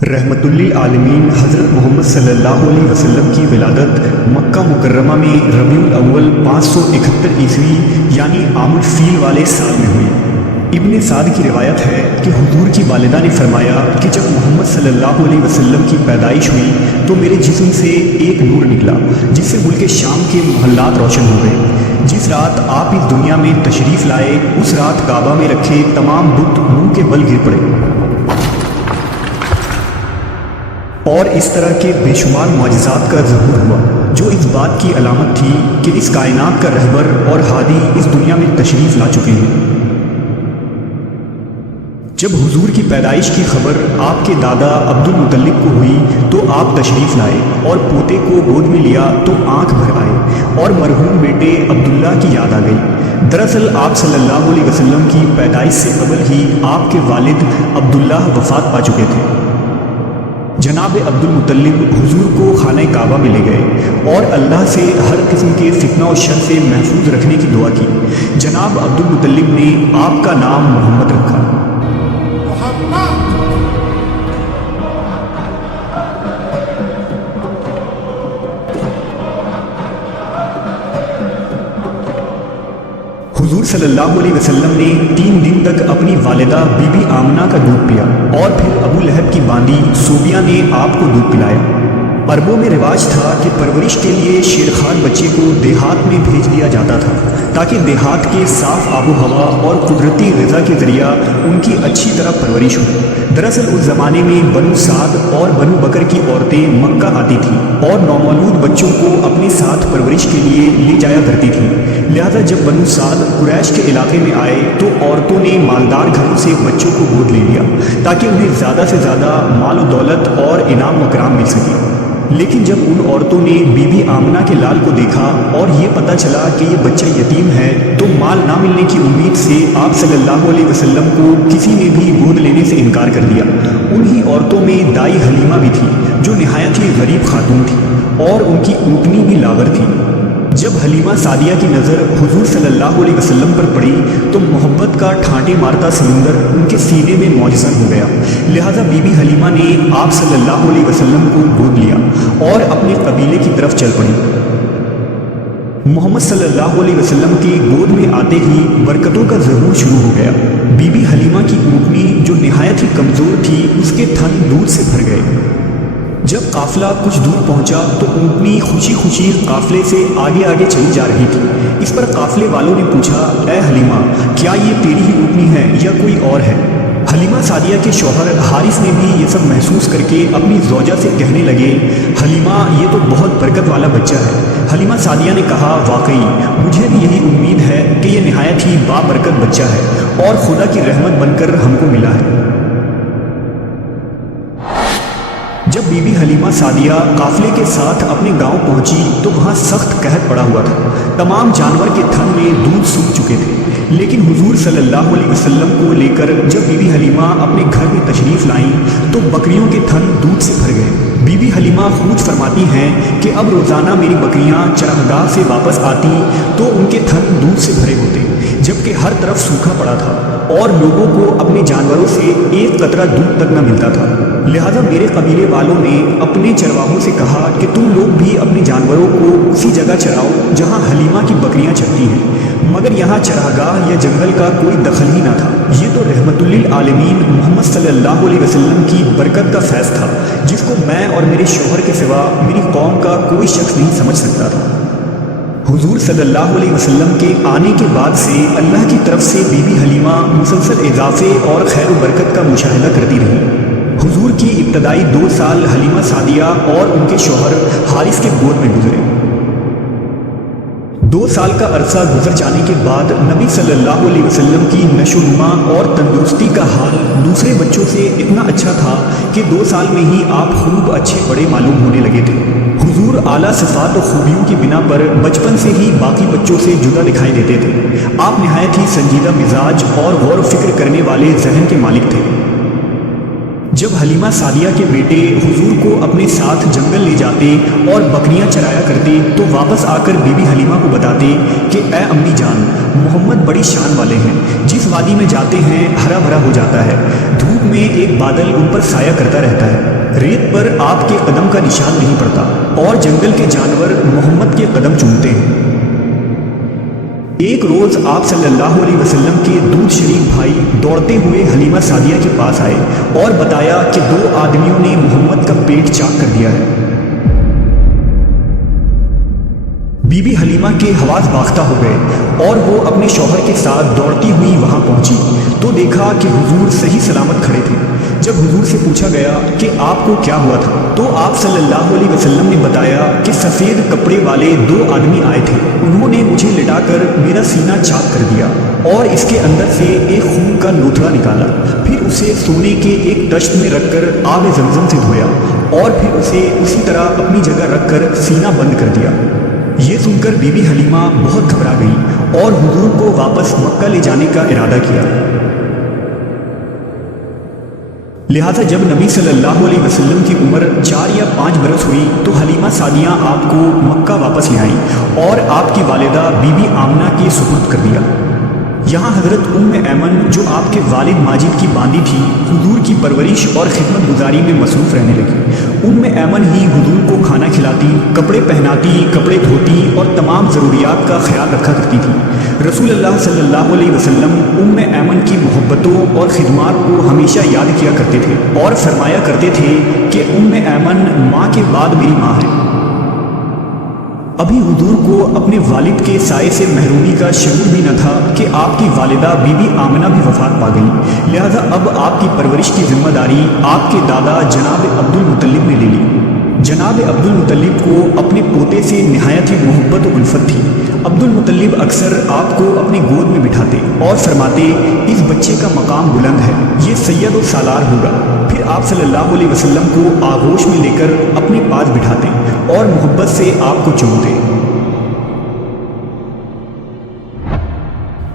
रहमतुल्लिल-आलमीन हज़रत मोहम्मद सल्लल्लाहु अलैहि वसल्लम की विलादत मक्का मुकर्रमा में रबीउल अव्वल 571 ईस्वी यानी आमुल फील वाले साल में हुई। इब्न साद की रिवायत है कि हुजूर की वालिदा ने फरमाया कि जब मोहम्मद सल्लल्लाहु अलैहि वसल्लम की पैदाइश हुई तो मेरे जिस्म से एक नूर निकला जिससे मुल्क शाम के मोहल्लात रोशन हो गए। जिस रात आप इस दुनिया में तशरीफ़ लाए उस रात काबा में रखे तमाम बुत मुंह के बल गिर पड़े और इस तरह के बेशुमार मौजज़ात का ज़हूर हुआ जो इस बात की अलामत थी कि इस कायनात का रहबर और हादी इस दुनिया में तशरीफ़ ला चुके हैं। जब हुजूर की पैदाइश की खबर आपके दादा अब्दुल मुतल्लिब को हुई तो आप तशरीफ़ लाए और पोते को गोद में लिया तो आंख भर आए और मरहूम बेटे अब्दुल्ला की याद आ गई। दरअसल आप सल्लल्लाहु अलैहि वसल्लम की पैदाइश से कबल ही आपके वालिद अब्दुल्ला वफ़ात पा चुके थे। जनाब अब्दुल मुतल्लिब हुजूर को खाने काबा में ले गए और अल्लाह से हर किस्म के फितना और शर से महफूज रखने की दुआ की। जनाब अब्दुल मुतल्लिब ने आपका नाम मोहम्मद रखा। हुजूर सल्लल्लाहु अलैहि वसल्लम ने 3 दिन तक अपनी वालिदा बीबी आमना का दूध पिया और फिर अबू लहब की बांदी सोबिया ने आपको दूध पिलाया। अरबों में रिवाज था कि परवरिश के लिए शेरखान बच्चे को देहात में भेज दिया जाता था ताकि देहात के साफ आबो हवा और कुदरती ग़िज़ा के ज़रिया उनकी अच्छी तरह परवरिश हो। दरअसल उस ज़माने में बनु साद और बनु बकर की औरतें मक्का आती थीं और नौमौलूद बच्चों को अपने साथ परवरिश के लिए ले जाया करती थीं। लिहाजा जब बनु साद कुरैश के इलाके में आए तो औरतों ने मालदार घरों से बच्चों को गोद ले लिया ताकि उन्हें ज़्यादा से ज़्यादा माल और दौलत और इनाम वकराम मिल सके। लेकिन जब उन औरतों ने बीबी आमना के लाल को देखा और ये पता चला कि ये बच्चा यतीम है तो माल ना मिलने की उम्मीद से आप सल्लल्लाहु अलैहि वसल्लम को किसी ने भी गोद लेने से इनकार कर दिया। उन्हीं औरतों में दाई हलीमा भी थी जो निहायत ही गरीब खातून थी और उनकी ऊँटनी भी लावर थी। जब हलीमा सादिया की नज़र हुजूर सल्लल्लाहु अलैहि वसल्लम पर पड़ी तो मोहब्बत का ठाटे मारता समुंदर उनके सीने में मौजज़र हो गया। लिहाजा बीबी हलीमा ने आप सल्लल्लाहु अलैहि वसल्लम को गोद लिया और अपने कबीले की तरफ चल पड़ी। मोहम्मद सल्लल्लाहु अलैहि वसल्लम की गोद में आते ही बरकतों का ज़हूर शुरू हो गया। बीबी हलीमा की ऊँटनी जो निहायत ही कमज़ोर थी उसके थन दूध से भर गए। जब काफिला कुछ दूर पहुंचा तो ऊँटनी खुशी खुशी काफिले से आगे आगे चली जा रही थी। इस पर काफिले वालों ने पूछा, ऐ हलीमा, क्या ये तेरी ही ऊँटनी है या कोई और है? हलीमा सादिया के शौहर हारिस ने भी ये सब महसूस करके अपनी ज़ौजा से कहने लगे, हलीमा, ये तो बहुत बरकत वाला बच्चा है। हलीमा सादिया ने कहा, वाकई मुझे भी यही उम्मीद है कि ये निहायत ही बाबरकत बच्चा है और खुदा की रहमत बनकर हमको मिला है। जब बीबी हलीमा सादिया काफिले के साथ अपने गांव पहुंची तो वहां सख्त कहर पड़ा हुआ था। तमाम जानवर के थन में दूध सूख चुके थे। लेकिन हुजूर सल्लल्लाहु अलैहि वसल्लम को लेकर जब बीबी हलीमा अपने घर में तशरीफ़ लाईं तो बकरियों के थन दूध से भर गए। बीबी हलीमा खुद फरमाती हैं कि अब रोज़ाना मेरी बकरियां चरागाह से वापस आती तो उनके थन दूध से भरे होते, जबकि हर तरफ सूखा पड़ा था और लोगों को अपने जानवरों से एक कतरा दूध तक न मिलता था। लिहाजा मेरे कबीले वालों ने अपने चरवाहों से कहा कि तुम लोग भी अपने जानवरों को उसी जगह चराओ जहां हलीमा की बकरियां चरती हैं। मगर यहाँ चरागाह या जंगल का कोई दखल ही ना था। ये तो रहमतुल्लिल-आलमीन मोहम्मद सल्लल्लाहु अलैहि वसल्लम की बरकत का फैज़ था जिसको मैं और मेरे शौहर के सिवा मेरी कौम का कोई शख्स नहीं समझ सकता था। हुजूर सल्लल्लाहु अलैहि वसल्लम के आने के बाद से अल्लाह की तरफ से बीबी हलीमा मुसलसल इजाफे और खैर बरकत का मुशाहिदा करती रही। हुजूर की इब्तदाई 2 साल हलीमा सादिया और उनके शौहर हारिस के गोद में गुजरे। 2 साल का अरसा गुजर जाने के बाद नबी सल्लल्लाहु अलैहि वसल्लम की नशोनुमा और तंदुरुस्ती का हाल दूसरे बच्चों से इतना अच्छा था कि 2 साल में ही आप खूब अच्छे बड़े मालूम होने लगे थे। हुजूर आला सिफात और खूबियों की बिना पर बचपन से ही बाकी बच्चों से जुदा दिखाई देते थे। आप निहायत ही संजीदा मिजाज और गौर फिक्र करने वाले जहन के मालिक थे। जब हलीमा सादिया के बेटे हुजूर को अपने साथ जंगल ले जाते और बकरियां चराया करते तो वापस आकर बीबी हलीमा को बताते कि ऐ अम्मी जान, मोहम्मद बड़ी शान वाले हैं, जिस वादी में जाते हैं हरा भरा हो जाता है, धूप میں ایک بادل ان پر سایہ کرتا رہتا ہے، ریت پر آپ کے قدم کا نشان نہیں پڑتا اور جنگل کے جانور محمد کے قدم چومتے ہیں۔ ایک روز آپ صلی اللہ علیہ وسلم کے دودھ شریک بھائی دوڑتے ہوئے حلیمہ سعدیہ کے پاس آئے اور بتایا کہ 2 آدمیوں نے محمد کا پیٹ چاک کر دیا ہے۔ بی بی حلیمہ کے حواس باختہ ہو گئے اور وہ اپنے شوہر کے ساتھ دوڑتی ہوئی وہاں پہنچی تو دیکھا کہ حضور صحیح سلامت کھڑے تھے۔ جب حضور سے پوچھا گیا کہ آپ کو کیا ہوا تھا تو آپ صلی اللہ علیہ وسلم نے بتایا کہ سفید کپڑے والے 2 آدمی آئے تھے، انہوں نے مجھے لٹا کر میرا سینہ چاک کر دیا اور اس کے اندر سے ایک خون کا لوتھڑا نکالا، پھر اسے سونے کے ایک تشت میں رکھ کر آب زمزم سے دھویا اور پھر اسے اسی طرح اپنی جگہ رکھ کر سینہ بند کر دیا۔ یہ سن کر بی بی حلیمہ بہت گھبرا گئی اور حضور کو واپس مکہ لے جانے کا ارادہ کیا۔ لہٰذا جب نبی صلی اللہ علیہ وسلم کی عمر 4 یا 5 برس ہوئی تو حلیمہ سعدیہ آپ کو مکہ واپس لے آئیں اور آپ کی والدہ بی بی آمنہ کے سپرد کر دیا۔ یہاں حضرت ام ایمن جو آپ کے والد ماجد کی باندی تھی، حضور کی پرورش اور خدمت گزاری میں مصروف رہنے لگی۔ ام ایمن ہی حضور کو کھانا کھلاتی، کپڑے پہناتی، کپڑے دھوتی اور تمام ضروریات کا خیال رکھا کرتی تھی۔ رسول اللہ صلی اللہ علیہ وسلم ام ایمن کی محبتوں اور خدمات کو ہمیشہ یاد کیا کرتے تھے اور فرمایا کرتے تھے کہ ام ایمن ماں کے بعد میری ماں ہے۔ ابھی حضور کو اپنے والد کے سائے سے محرومی کا شعور بھی نہ تھا کہ آپ کی والدہ بی بی آمنہ بھی وفات پا گئی، لہذا اب آپ کی پرورش کی ذمہ داری آپ کے دادا جناب عبد المطلب نے لے لی۔ جناب عبد المطلب کو اپنے پوتے سے نہایت ہی محبت و الفت تھی۔ عبد المطلب اکثر آپ کو اپنی گود میں بٹھاتے اور فرماتے اس بچے کا مقام بلند ہے، یہ سید و سالار ہوگا۔ پھر آپ صلی اللہ علیہ وسلم کو آغوش میں لے کر اپنے پاس بٹھاتے اور محبت سے آپ کو چومتے۔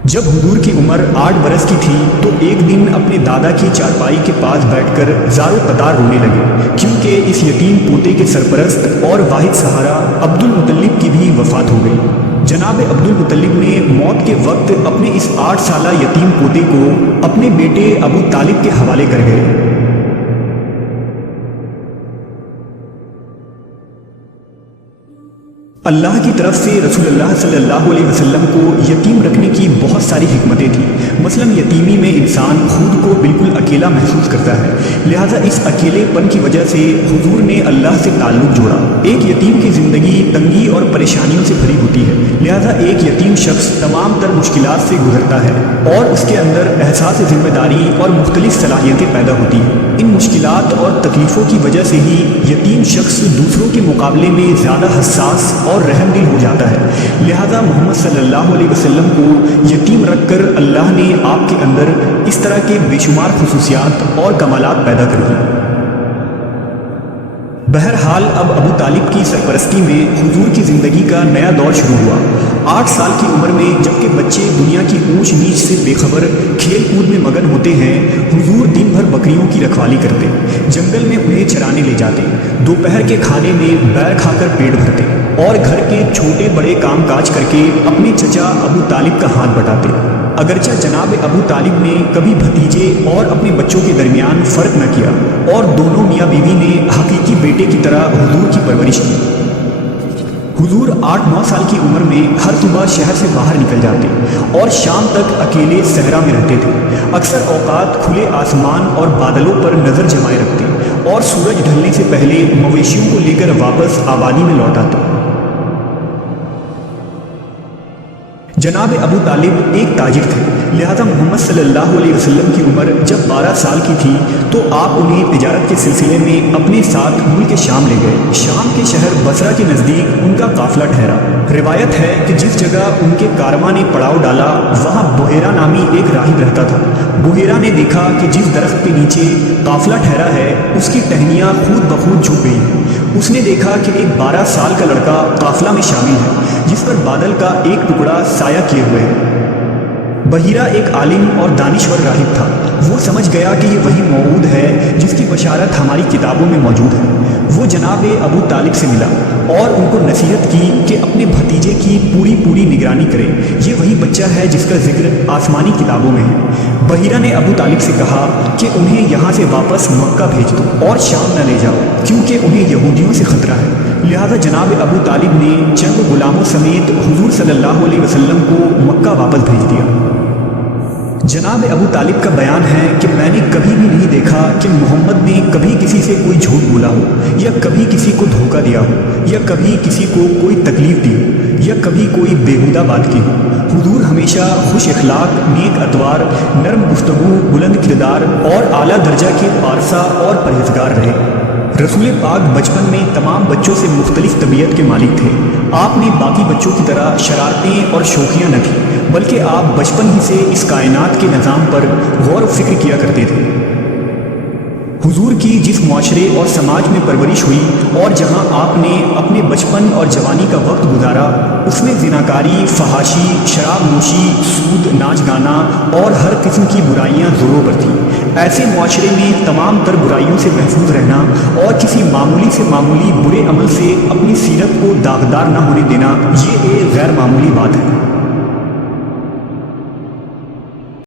جب حضور کی عمر 8 برس کی تھی تو ایک دن اپنے دادا کی چارپائی کے پاس بیٹھ کر زار و قطار رونے لگے، کیونکہ اس یتیم پوتے کے سرپرست اور واحد سہارا عبد المطلب کی بھی وفات ہو گئی۔ جناب عبد المطلب نے موت کے وقت اپنے اس 8 سالہ یتیم پوتے کو اپنے بیٹے ابو طالب کے حوالے کر گئے۔ اللہ کی طرف سے رسول اللہ صلی اللہ علیہ وسلم کو یتیم رکھنے کی بہت ساری حکمتیں تھیں۔ مثلاً یتیمی میں انسان خود کو بالکل اکیلا محسوس کرتا ہے، لہٰذا اس اکیلے پن کی وجہ سے حضور نے اللہ سے تعلق جوڑا۔ ایک یتیم کی زندگی تنگی اور پریشانیوں سے بھری ہوتی ہے، لہٰذا ایک یتیم شخص تمام تر مشکلات سے گزرتا ہے اور اس کے اندر احساس ذمہ داری اور مختلف صلاحیتیں پیدا ہوتی ہیں۔ ان مشکلات اور تکلیفوں کی وجہ سے ہی یتیم شخص دوسروں کے مقابلے میں زیادہ حساس اور رحم دل ہو جاتا ہے، لہذا محمد صلی اللہ علیہ وسلم کو یتیم رکھ کر اللہ نے آپ کے اندر اس طرح کے بے شمار خصوصیات اور کمالات پیدا کر دی۔ بہرحال اب ابو طالب کی سرپرستی میں حضور کی زندگی کا نیا دور شروع ہوا۔ 8 سال کی عمر میں جبکہ بچے دنیا کی اونچ نیچ سے بے خبر کھیل کود میں مگن ہوتے ہیں، حضور دن بھر بکریوں کی رکھوالی کرتے، جنگل میں انہیں چرانے لے جاتے، دوپہر کے کھانے میں بیر کھا کر پیٹ بھرتے اور گھر کے چھوٹے بڑے کام کاج کر کے اپنے چچا ابو طالب کا ہاتھ بٹاتے۔ اگرچہ جناب ابو طالب نے کبھی بھتیجے اور اپنے بچوں کے درمیان فرق نہ کیا اور دونوں میاں بیوی نے حقیقی بیٹے کی طرح حضور کی پرورش کی۔ حضور 8-9 سال کی عمر میں ہر صبح شہر سے باہر نکل جاتے اور شام تک اکیلے صحرا میں رہتے تھے۔ اکثر اوقات کھلے آسمان اور بادلوں پر نظر جمائے رکھتے اور سورج ڈھلنے سے پہلے مویشیوں کو لے کر واپس آبادی میں لوٹ آتے۔ جناب ابو طالب ایک تاجر تھے، لہذا محمد صلی اللہ علیہ وسلم کی عمر جب 12 سال کی تھی تو آپ انہیں تجارت کے سلسلے میں اپنے ساتھ ملک شام لے گئے۔ شام کے شہر بصرہ کے نزدیک ان کا قافلہ ٹھہرا۔ روایت ہے کہ جس جگہ ان کے کارواں نے پڑاؤ ڈالا وہاں بحیرہ نامی ایک راہب رہتا تھا۔ بحیرہ نے دیکھا کہ جس درخت کے نیچے قافلہ ٹھہرا ہے اس کی ٹہنیاں خود بخود جھک گئی ہیں۔ اس نے دیکھا کہ ایک 12 سال کا لڑکا قافلہ میں شامل ہے جس پر بادل کا ایک ٹکڑا سایہ کیے ہوئے ہے۔ بحیرہ ایک عالم اور دانشور راہب تھا، وہ سمجھ گیا کہ یہ وہی موعود ہے جس کی بشارت ہماری کتابوں میں موجود ہے۔ وہ جناب ابو طالب سے ملا اور ان کو نصیحت کی کہ اپنے بھتیجے کی پوری نگرانی کرے، یہ وہی بچہ ہے جس کا ذکر آسمانی کتابوں میں ہے۔ बहीरा ने अबू तालिब से कहा कि उन्हें यहाँ से वापस मक्का भेज दो और शाम न ले जाओ, क्योंकि उन्हें यहूदियों से खतरा है। लिहाजा जनाब अबू तालिब ने चंद गुलामों समेत हुजूर सल्लल्लाहु अलैहि वसल्लम को मक्का वापस भेज दिया। जनाब अबू तालिब का बयान है कि मैंने कभी भी नहीं देखा कि मोहम्मद ने कभी किसी से कोई झूठ बोला हो, या कभी किसी को धोखा दिया हो, या कभी किसी को कोई तकलीफ दी हो, या कभी कोई बेहुदा बात की हो। हुजूर हमेशा खुश इखलाक, नेक अतवार, नरम गुफ्तगू, बुलंद किरदार और आला दर्जा के पारसा और परहेजगार रहे। रसूल पाक बचपन में तमाम बच्चों से मुख्तलिफ तबीयत के मालिक थे। आपने बाकी बच्चों की तरह शरारतें और शौखियाँ न थी, बल्कि आप बचपन ही से इस कायनात के निज़ाम पर गौर व फिक्र किया करते थे। हुजूर की जिस मुआशरे और समाज में परवरिश हुई और जहाँ आपने अपने बचपन और जवानी का वक्त गुजारा, उसमें ज़िनाकारी, फहाशी, शराब नोशी, सूद, नाच गाना और हर किस्म की बुराइयाँ ज़ोरों पर थीं। ऐसे मुआशरे में तमाम तर बुराइयों से महफूज रहना और किसी मामूली से मामूली बुरे अमल से अपनी सीरत को दागदार न होने देना, ये एक गैर मामूली बात है।